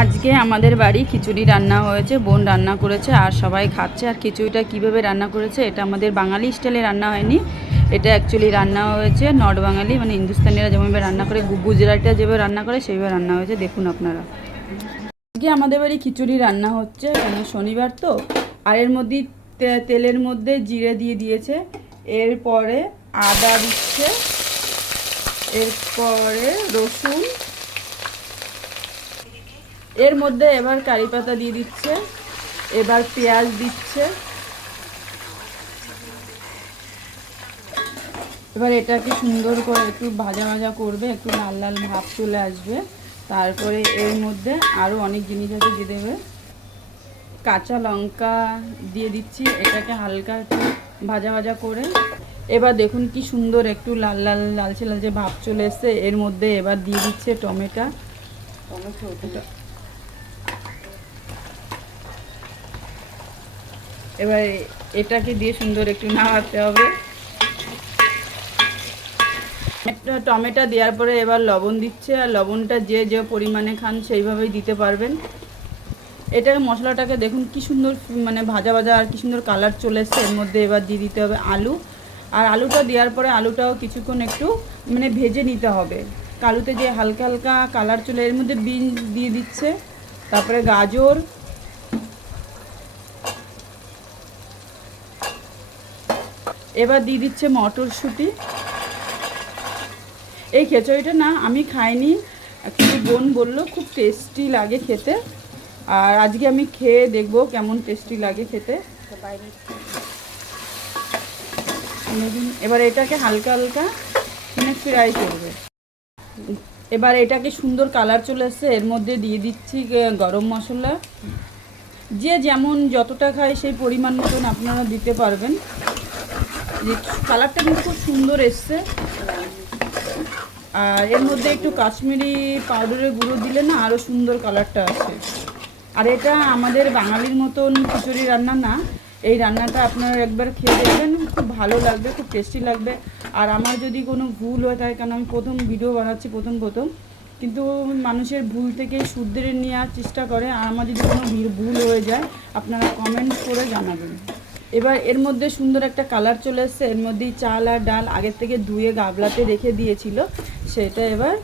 আজকে আমাদের বাড়ি খিচুড়ি রান্না হয়েছে, বোন রান্না করেছে আর সবাই খাচ্ছে। আর খিচুড়িটা কিভাবে রান্না করেছে, এটা আমাদের বাঙালি স্টাইলে রান্না হয়নি, এটা অ্যাকচুয়ালি রান্না হয়েছে নর্থ বাঙালি, মানে হিন্দুস্তানিরা যেভাবে রান্না করে, গুজরাটিরা যেভাবে রান্না করে সেইভাবে রান্না হয়েছে। দেখুন আপনারা, আজকে আমাদের বাড়ি খিচুড়ি রান্না হচ্ছে, কেন শনিবার তো। আর এর মধ্যে তেলের মধ্যে জিরে দিয়ে দিয়েছে, এরপরে আদা দিচ্ছে, এরপরে রসুন, এর মধ্যে এবার কারি পাতা দিয়ে দিচ্ছে, এবার পেঁয়াজ দিচ্ছে। এবার এটাকে সুন্দর করে একটু ভাজা ভাজা করবে, একটু লাল লাল ভাব চলে আসবে। তারপরে এর মধ্যে আরও অনেক জিনিস আছে দিয়ে দেবে। কাঁচা লঙ্কা দিয়ে দিচ্ছি, এটাকে হালকা একটু ভাজা ভাজা করে। এবার দেখুন কি সুন্দর একটু লাল লাল লালচে লালচে ভাব চলে এসছে। এর মধ্যে এবার দিয়ে দিচ্ছে টমেটো। এবার এটাকে দিয়ে সুন্দর একটু নাড়াতে হবে। টমেটো দেওয়ার পরে এবার লবণ দিচ্ছে, আর লবণটা যে যে পরিমাণে খান সেইভাবেই দিতে পারবেন। এটাকে মশলাটাকে দেখুন কি সুন্দর মানে ভাজা ভাজা আর কি সুন্দর কালার চলে এসছে। এর মধ্যে এবার দিয়ে দিতে হবে আলু, আর আলুটা দেওয়ার পরে আলুটাও কিছুক্ষণ একটু মানে ভেজে নিতে হবে। আলুতে যে হালকা হালকা কালার চলে, এর মধ্যে বিনস দিয়ে দিচ্ছে, তারপরে গাজর, এবার দিয়ে দিচ্ছে মটরশুঁটি। এই খিচুড়িটা না আমি খাইনি, অ্যাকচুয়ালি বোন বললো খুব টেস্টি লাগে খেতে, আর আজকে আমি খেয়ে দেখবো কেমন টেস্টি লাগে খেতে। এবার এটাকে হালকা হালকা মানে ফ্রাই করবে। এবার এটাকে সুন্দর কালার চলে এসছে, এর মধ্যে দিয়ে দিচ্ছি গরম মশলা। যে যেমন যতটা খায় সেই পরিমাণ মতন আপনারা দিতে পারবেন। কালারটা কিন্তু খুব সুন্দর এসছে। আর এর মধ্যে একটু কাশ্মীরি পাউডারের গুঁড়ো দিলে না আরও সুন্দর কালারটা আসে। আর এটা আমাদের বাঙালির মতন খিচুড়ি রান্না না, এই রান্নাটা আপনারা একবার খেয়ে দেখবেন, খুব ভালো লাগবে, খুব টেস্টি লাগবে। আর আমার যদি কোনো ভুল হয়ে থাকে, কারণ আমি প্রথম ভিডিও বানাচ্ছি প্রথম কিন্তু মানুষের ভুল থেকেই শুধরে নেওয়ার চেষ্টা করে, আর আমার যদি কোনো ভুল হয়ে যায় আপনারা কমেন্ট করে জানাবেন। এবার এর মধ্যে সুন্দর একটা কালার চলে এসছে, এর মধ্যেই চাল আর ডাল আগের থেকে ধুয়ে গাবলাতে রেখে দিয়েছিল, সেটা এবার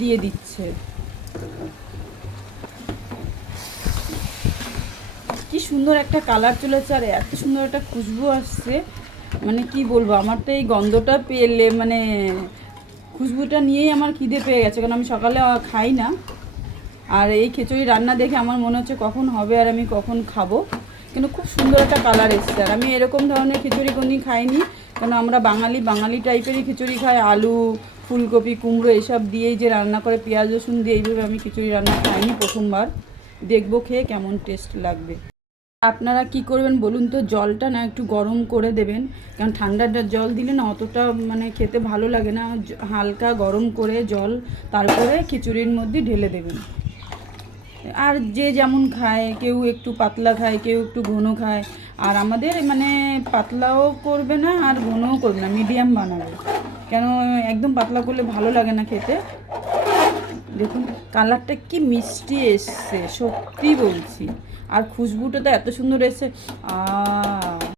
দিয়ে দিচ্ছে। কি সুন্দর একটা কালার চলেছে, আর এত সুন্দর একটা খুশবু আসছে, মানে কি বলবো। আমার তো এই গন্ধটা পেলে মানে খুশবুটা নিয়েই আমার খিদে পেয়ে গেছে, কারণ আমি সকালে খাই না। আর এই খিচুড়ি রান্না দেখে আমার মনে হচ্ছে কখন হবে আর আমি কখন খাবো, কিন্তু খুব সুন্দর একটা কালার এসছে। আর আমি এরকম ধরনের খিচুড়ি কোনোদিন খাইনি, কারণ আমরা বাঙালি টাইপেরই খিচুড়ি খাই, আলু ফুলকপি কুমড়ো এসব দিয়েই যে রান্না করে, পেঁয়াজ রসুন দিয়ে এইভাবে আমি খিচুড়ি রান্না খাইনি, প্রথমবার দেখবো খেয়ে কেমন টেস্ট লাগবে। আপনারা কি করবেন বলুন তো, জলটা না একটু গরম করে দেবেন, কারণ ঠান্ডার জল দিলে না অতটা মানে খেতে ভালো লাগে না। হালকা গরম করে জল তারপরে খিচুড়ির মধ্যে ঢেলে দেবেন। আর যে যেমন খায়, কেউ একটু পাতলা খায়, কেউ একটু ঘন খায়। আর আমাদের মানে পাতলাও করবে না আর ঘনও করবে না, মিডিয়াম বানাবে, কেন একদম পাতলা করলে ভালো লাগে না খেতে। দেখুন কালারটা কি মিষ্টি এসছে, সত্যি বলছি। আর খুশবুটা তো এত সুন্দর এসছে,